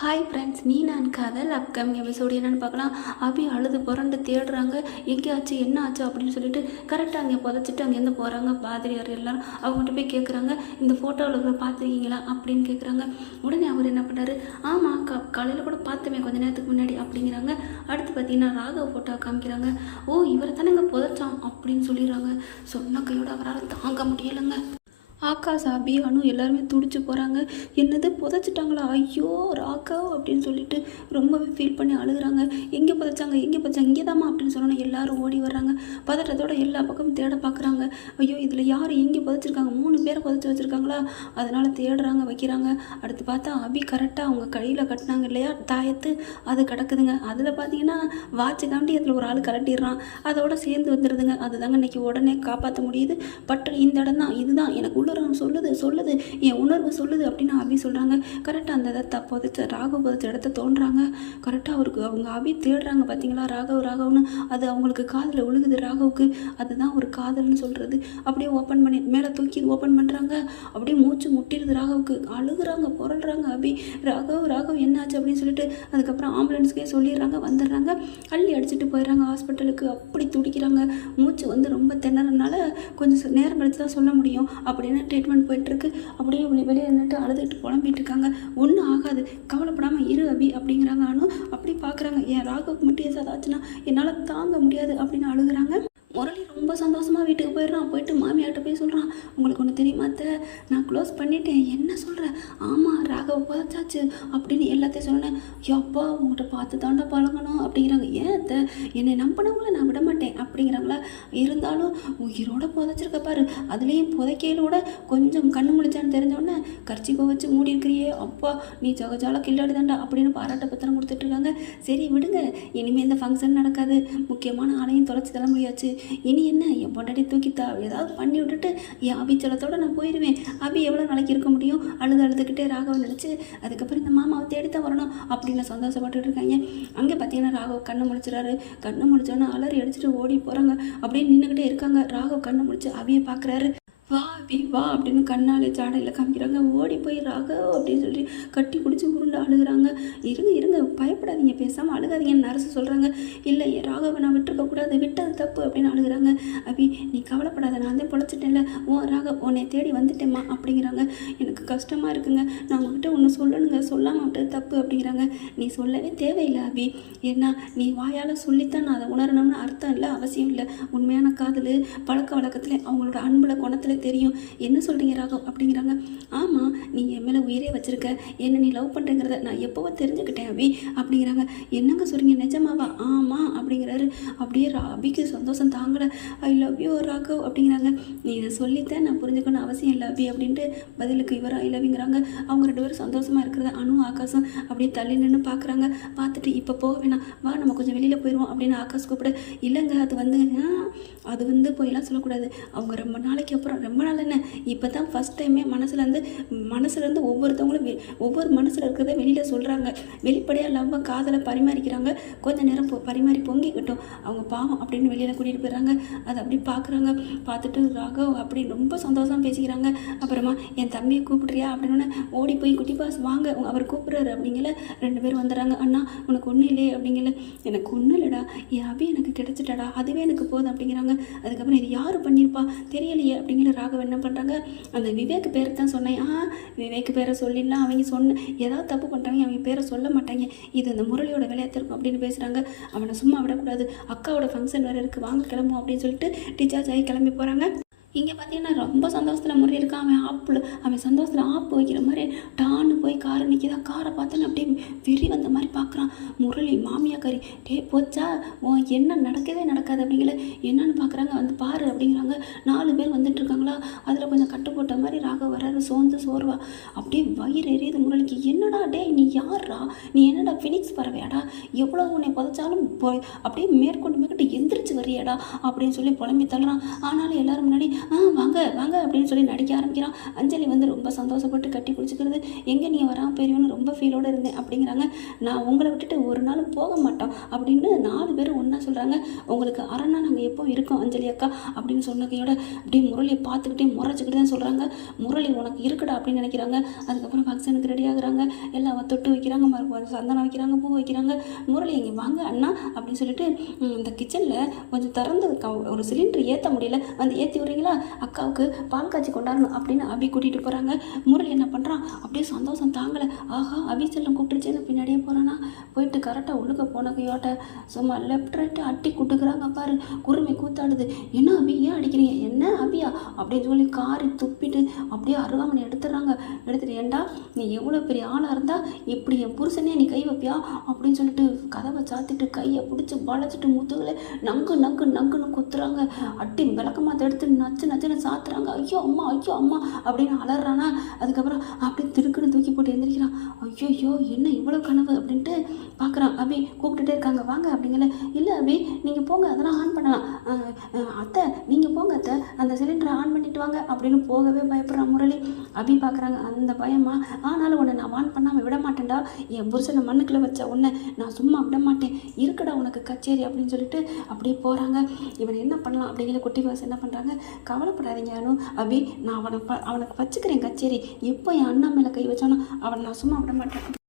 Hi friends, நீ நான் காதல் அப்கமிங் எபிசோடு என்னென்னு பார்க்கலாம். அபி அழுது புரண்டு தேடுறாங்க. எங்கே ஆச்சு, என்ன ஆச்சு அப்படின்னு சொல்லிட்டு கரெக்டாக அங்கே புதைச்சிட்டு அங்கேருந்து போகிறாங்க. பாதிரியார் எல்லாரும் அவங்ககிட்ட போய் கேட்குறாங்க, இந்த ஃபோட்டோவில் இருக்கிற பார்த்துருக்கீங்களா அப்படின்னு கேட்குறாங்க. உடனே அவர் என்ன பண்ணார், ஆமாம் காலையில் கூட பார்த்துமே கொஞ்சம் நேரத்துக்கு முன்னாடி அப்படிங்கிறாங்க. அடுத்து பார்த்தீங்கன்னா ராகவ் ஃபோட்டோ காமிக்கிறாங்க. ஓ, இவரை தானே இங்கே புதைச்சான் அப்படின்னு சொல்லிடுறாங்க. சொன்ன கையோடு அவரால் தாங்க முடியலைங்க. ஆகாஷ், அபி, அனு எல்லாருமே துடிச்சு போகிறாங்க. என்னது புதைச்சிட்டாங்களா, ஐயோ ராகவ் அப்படின்னு சொல்லிட்டு ரொம்பவே ஃபீல் பண்ணி அழுகுறாங்க. எங்கே புதைச்சாங்க, இங்கே தாம்மா அப்படின்னு சொன்னோன்னா எல்லாரும் ஓடி வர்றாங்க. பதட்டத்தோட எல்லா பக்கமும் தேட பார்க்குறாங்க. ஐயோ இதில் யார் எங்கே புதைச்சிருக்காங்க, 3 பேரை புதைச்சி வச்சுருக்காங்களா, அதனால் தேடுறாங்க வைக்கிறாங்க. அடுத்து பார்த்தா அபி கரெக்டாக அவங்க கையில் கட்டினாங்க இல்லையா தாயத்து, அது கிடக்குதுங்க. அதில் பார்த்தீங்கன்னா வாட்சை காண்டி அதில் ஒரு ஆள் கலட்டிடுறான், அதோட சேர்ந்து வந்துடுதுங்க. அதுதாங்க இன்றைக்கி உடனே காப்பாற்ற முடியுது. பட்டு இந்த இடம் தான், இதுதான் எனக்கு சொல்லுது என் உணர்வு சொல்லுது அப்படின்னு அபி சொல்கிறாங்க. கரெக்டாக அந்த இடத்த புதைச்ச ராகவ் புதைச்ச இடத்த தோன்றாங்க. கரெக்டாக அவருக்கு அவங்க அபி தேடுறாங்க பார்த்தீங்களா, ராகவ்னு. அது அவங்களுக்கு காதில் விழுகுது ராகவுக்கு. அதுதான் ஒரு காதல்னு சொல்கிறது. அப்படியே ஓப்பன் பண்ணி மேலே தூக்கி ஓப்பன் பண்ணுறாங்க. அப்படியே மூச்சு முட்டிடுது ராகவுக்கு. அழுகுறாங்க, புரள்றாங்க அபி. ராகவ் என்னாச்சு அப்படின்னு சொல்லிட்டு அதுக்கப்புறம் ஆம்புலன்ஸுக்கே சொல்லிடுறாங்க. வந்துடுறாங்க, அள்ளி அடிச்சுட்டு போயிடுறாங்க ஹாஸ்பிட்டலுக்கு. அப்படி துடிக்கிறாங்க. மூச்சு ரொம்ப திணறனால கொஞ்சம் நேரம் கழிச்சு தான் சொல்ல முடியும் அப்படின்னு ட்ரீட்மெண்ட் போயிட்டுருக்கு. அப்படியே வெளியே நின்றுட்டு அழுதுகிட்டு புலம்பிட்டு இருக்காங்க. ஒன்றும் ஆகாது, கவலைப்படாமல் இரு அபி அப்படிங்கிறாங்க. அனு அப்படி பார்க்குறாங்க. என் ராகவுக்கு மட்டும் ஏதாச்சுன்னா என்னால் தாங்க முடியாது அப்படின்னு அழுகுறாங்க. முரளி ரொம்ப சந்தோஷமாக வீட்டுக்கு போயிட்டு மாமியார்கிட்ட போய் சொல்கிறான், உங்களுக்கு ஒன்று தெரியுமா அத்தை, நான் க்ளோஸ் பண்ணிட்டேன். என்ன சொல்கிறேன், ஆமாம் ராகவ புதைச்சாச்சு அப்படின்னு எல்லாத்தையும் சொன்னேன். அப்பா உங்கள்கிட்ட பார்த்து தாண்டா பழகணும் அப்படிங்கிறாங்க. ஏன் அத்தை, என்னை நம்பினவங்கள நான் விட மாட்டேன் அப்படிங்கிறாங்களா. இருந்தாலும் உயிரோட புதைச்சிருக்க பாரு, அதுலேயும் புதைக்கையிலோட கொஞ்சம் கண்ணு முழிச்சான்னு தெரிஞ்சோடனே கர்ச்சிக்கோ வச்சு மூடி இருக்கிறியே, அப்பா நீ ஜகஜால கில்லாடி தாண்டா அப்படின்னு பாராட்ட பத்திரம் கொடுத்துட்ருக்காங்க. சரி விடுங்க, இனிமேல் இந்த ஃபங்க்ஷன் நடக்காது, முக்கியமான ஆளையும் தொலைச்சி தர முடியாச்சு. இனி என்ன, என் பொண்டாட்டி தூக்கித்தா ஏதாவது பண்ணி விட்டுட்டு என் அபி செல்லத்தோடு நான் போயிடுவேன். அபி எவ்வளோ நாளைக்கு இருக்க முடியும், அழுதுகிட்டே ராகவை நினச்சி அதுக்கப்புறம் இந்த மாமாவை தேடித்தான் வரணும் அப்படின்னு சந்தோஷப்பட்டுட்டு இருக்காங்க. அங்கே பார்த்தீங்கன்னா ராகவ் கண்ணு முழிச்சிடாரு. கண்ணு முழிச்சோன்னா அலறி அடிச்சுட்டு ஓடி போகிறாங்க. அப்படியே நின்றுக்கிட்டே இருக்காங்க. ராகவ் கண்ணு முழிச்சு அபியை பார்க்குறாரு. வா அபி வா அப்படின்னு கண்ணாலே ஜாடையில் காமிக்கிறாங்க. ஓடி போய் ராகவ் அப்படின்னு சொல்லி கட்டி பிடிச்சி உருண்டு அழுகுறாங்க. இருங்க பயப்படாதீங்க, பேசாமல் அழுகாதீங்கன்னு நர்ஸு சொல்கிறாங்க. இல்லை ராகவை நான் விட்டுருக்கக்கூடாது, விட்டது தப்பு அப்படின்னு அழுகுறாங்க. அபி நீ கவலைப்படாத, நான் தான் பொழைச்சிட்டேன்ல, ராகவ் உன்னை தேடி வந்துட்டேம்மா அப்படிங்கிறாங்க. எனக்கு கஷ்டமாக இருக்குங்க, நான் உங்ககிட்ட ஒன்று சொல்லணுங்க, சொல்லாமல் விட்டது தப்பு அப்படிங்கிறாங்க. நீ சொல்லவே தேவையில்லை அபி, ஏன்னா நீ வாயால் சொல்லித்தான் நான் அதை உணரணும்னு அர்த்தம் இல்லை, அவசியம் இல்லை. உண்மையான காதல் பழக்க வழக்கத்தில் அவங்களோட அன்பில் குணத்தில் தெரியும். என்ன சொல்கிறீங்க ராகவ் அப்படிங்கிறாங்க. ஆமாம், நீ என் மேலே உயிரே வச்சுருக்க, என்ன நீ லவ் பண்ணுறேங்கிறத நான் எப்போவோ தெரிஞ்சுக்கிட்டேன் அபி அப்படிங்கிறாங்க. என்னங்க சொல்கிறீங்க, நிஜமாவா? ஆமாம் அப்படிங்கிறாரு. அப்படியே அபிக்கு சந்தோஷம் தாங்கலை. ஐ லவ் யூ ராகவ் அப்படிங்கிறாங்க. நீ இதை சொல்லித்தான் நான் புரிஞ்சுக்கணும் அவசியம் இல்லை அபி அப்படின்ட்டு பதிலுக்கு இவர் ஐ லவ்ங்கிறாங்க. அவங்க 2 பேரும் சந்தோஷமாக இருக்கிறத அனு ஆகாஷும் அப்படியே தள்ளி நின்று பார்க்குறாங்க. பார்த்துட்டு இப்போ போக வேணாம், வா நம்ம கொஞ்சம் வெளியில் போயிடுவோம் அப்படின்னு ஆகாஷ் கூப்பிட. இல்லைங்க, அது வந்து போயெல்லாம் சொல்லக்கூடாது. அவங்க ரொம்ப நாளைக்கு அப்புறம், ரொம்ப நாள் என்ன, இப்போ தான் ஃபஸ்ட் டைமே மனசுலேருந்து ஒவ்வொருத்தவங்களும் ஒவ்வொரு மனசில் இருக்கிறத வெளியில் சொல்கிறாங்க. வெளிப்படையாக லவ்வை காதலை பரிமாறிக்கிறாங்க. கொஞ்சம் நேரம் பரிமாறி பொங்கிக்கிட்டோம், அவங்க பாவம் அப்படின்னு வெளியில் கூட்டிகிட்டு போயிடுறாங்க. அதை அப்படி பார்க்குறாங்க. பார்த்துட்டு ராகவ் அப்படி ரொம்ப சந்தோஷமாக பேசிக்கிறாங்க. அப்புறமா என் தம்பியை கூப்பிட்றியா அப்படின்னு ஓடி போய் குட்டி பாஸ் வாங்க அவர் கூப்பிட்றாரு அப்படிங்கல. 2 பேர் வந்துடுறாங்க. அண்ணா உனக்கு ஒன்றும் இல்லையே அப்படிங்கல. எனக்கு ஒன்றும் இல்லைடா, என் அபி எனக்கு கிடைச்சிட்டாடா, அதுவே எனக்கு போதும் அப்படிங்கிறாங்க. அதுக்கப்புறம் இது யார் பண்ணியிருப்பா தெரியலையே அப்படிங்கிற ராகவ் என்ன பண்ணுறாங்க, அந்த விவேக் பேரை தான் சொன்னேன். விவேக் பேரை சொல்லிடலாம், அவங்க ஏதாவது தப்பு பண்ணுறாங்க, அவங்க பேரை சொல்ல மாட்டாங்க, இது இந்த முரளியோட விளையாட்டு அப்படின்னு பேசுகிறாங்க. அவனை சும்மா விடக்கூடாது, அக்காவோட ஃபங்க்ஷன் வேறு இருக்குது, வாங்க கிளம்பும் அப்படின்னு சொல்லிட்டு டிஸ்சார்ஜ் ஆகி கிளம்பி போகிறாங்க. இங்கே பார்த்தீங்கன்னா ரொம்ப சந்தோஷத்தில் முறை இருக்கான். அவன் சந்தோஷத்தில் ஆப்பு வைக்கிற மாதிரி டான்னு போய் காரை நிற்கிதான். காரை பார்த்தோன்னு அப்படியே விரி வந்த மாதிரி பார்க்குறான். முரளி மாமியாக்காரி, போச்சா என்ன நடக்காது அப்படிங்கிற என்னன்னு பார்க்குறாங்க. வந்து பாரு அப்படிங்கிறாங்க. 4 பேர் வந்துட்டு இருக்காங்களா, அதில் கொஞ்சம் கட்டு போட்ட மாதிரி ராகவ் வராரு, சோர்வா. அப்படியே வயிறு எரியுது முரளிக்கு. என்னடா நீ யாரா, நீ என்னடா ஃபினிக்ஸ் பறவையாடா, எவ்வளோ உன்னை புதைச்சாலும் அப்படியே மேற்கொண்டு எந்திரிச்சு வரியாடா அப்படின்னு சொல்லி புலம்பி தள்ளுறான். ஆனாலும் எல்லாரும் முன்னாடி வாங்க வாங்க அப்படின்னு சொல்லி நடிக்க ஆரம்பிக்கிறான். அஞ்சலி வந்து ரொம்ப சந்தோஷப்பட்டு கட்டி பிடிச்சிக்கிறது. எங்கே நீ வராமல் போயிருவேன்னு ரொம்ப ஃபீலோடு இருந்தேன் அப்படிங்கிறாங்க. நான் உங்களை விட்டுட்டு ஒரு நாள் போக மாட்டோம் அப்படின்னு 4 பேரும் ஒன்றா சொல்கிறாங்க. உங்களுக்கு அரணா நாங்கள் எப்போ இருக்கோம் அஞ்சலி அக்கா அப்படின்னு சொன்னகையோட அப்படியே முரளியை பார்த்துக்கிட்டே முறைச்சிக்கிட்டு தான் சொல்கிறாங்க. முரளி உனக்கு இருக்குடா அப்படின்னு நினைக்கிறாங்க. அதுக்கப்புறம் ஃபங்க்ஷனுக்கு ரெடி ஆகுறாங்க. எல்லாம் தொட்டு வைக்கிறாங்க, சந்தனம் வைக்கிறாங்க, பூ வைக்கிறாங்க. முரளி இங்கே வாங்க அண்ணா அப்படின்னு சொல்லிட்டு இந்த கிச்சனில் கொஞ்சம் திறந்து ஒரு சிலிண்டர் ஏற்ற முடியல, வந்து ஏற்றி விட்றீங்களா, அக்காவுக்கு பால் காய்ச்சி கொண்டாடணும் அப்படின்னு அபி கூட்டிகிட்டு போகிறாங்க. முரளி என்ன பண்ணுறான், அப்படியே சந்தோஷம் தாங்கலை. ஆஹா அபி செல்லம் கூப்பிட்டுருச்சேன்னு பின்னாடியே போகிறானா. போயிட்டு கரெக்டாக ஒழுக்க போன கையோட்ட சும்மா லெஃப்ட் ரைட்டு அட்டி கூட்டுக்கிறாங்க பாரு. குருமை கூத்தாடுது. என்ன அபி ஏன் அடிக்கிறீங்க, என்ன அபியா அப்படின்னு சொல்லி காரி துப்பிட்டு அப்படியே அருகாமனை எடுத்துடுறாங்க. எடுத்துட்டு ஏண்டா நீ எவ்வளோ பெரிய ஆளாக இருந்தால் இப்படி என் புருஷனே நீ கை வைப்பியா அப்படின்னு சொல்லிட்டு கதவை சாத்திட்டு கையை பிடிச்சி வளைச்சிட்டு முதுகுல நங்கு நங்கு நங்குன்னு குத்துறாங்க. அட்டி விளக்கமாக எடுத்து நச்சு நச்சுன்னு சாத்துறாங்க. ஐயோ அம்மா ஐயோ அம்மா அப்படின்னு அலறானா. அதுக்கப்புறம் அப்படியே திருக்குன்னு தூக்கி போட்டு எந்திரிக்கிறான். ஐயோ என்ன இவ்வளோ கனவு அப்படின்ட்டு பார்க்குறான். அபி கூப்பிட்டுட்டே இருக்காங்க வாங்க அப்படிங்கல. இல்லை அபி நீங்கள் போங்க, அதெல்லாம் ஆன் பண்ணலாம். அத்தை நீங்கள் போங்க அத்தை, அந்த சிலிண்டரை ஆன் பண்ணிட்டு வாங்க அப்படின்னு போகவே பயப்படுறான் முரளி. அபி பார்க்குறாங்க. அந்த பயமா, ஆனாலும் உன்னை நான் ஆன் பண்ணாமல் விட மாட்டேன்டா, என் புருஷனை மண்ணுக்குள்ளே வச்ச உன்னை நான் சும்மா விட மாட்டேன், இருக்குடா உனக்கு கச்சேரி அப்படின்னு சொல்லிட்டு அப்படியே போகிறாங்க. இவன் என்ன பண்ணலாம் அப்படிங்கிற குட்டி பாஸ் என்ன பண்ணுறாங்க, கவலைப்படாதீங்க அனு அபி, நான் அவனுக்கு வச்சுக்கிறேன் கச்சேரி, எப்போ என் அண்ணா மேலே கை வச்சானோ அவனை நான் சும்மா விட மாட்டேன்.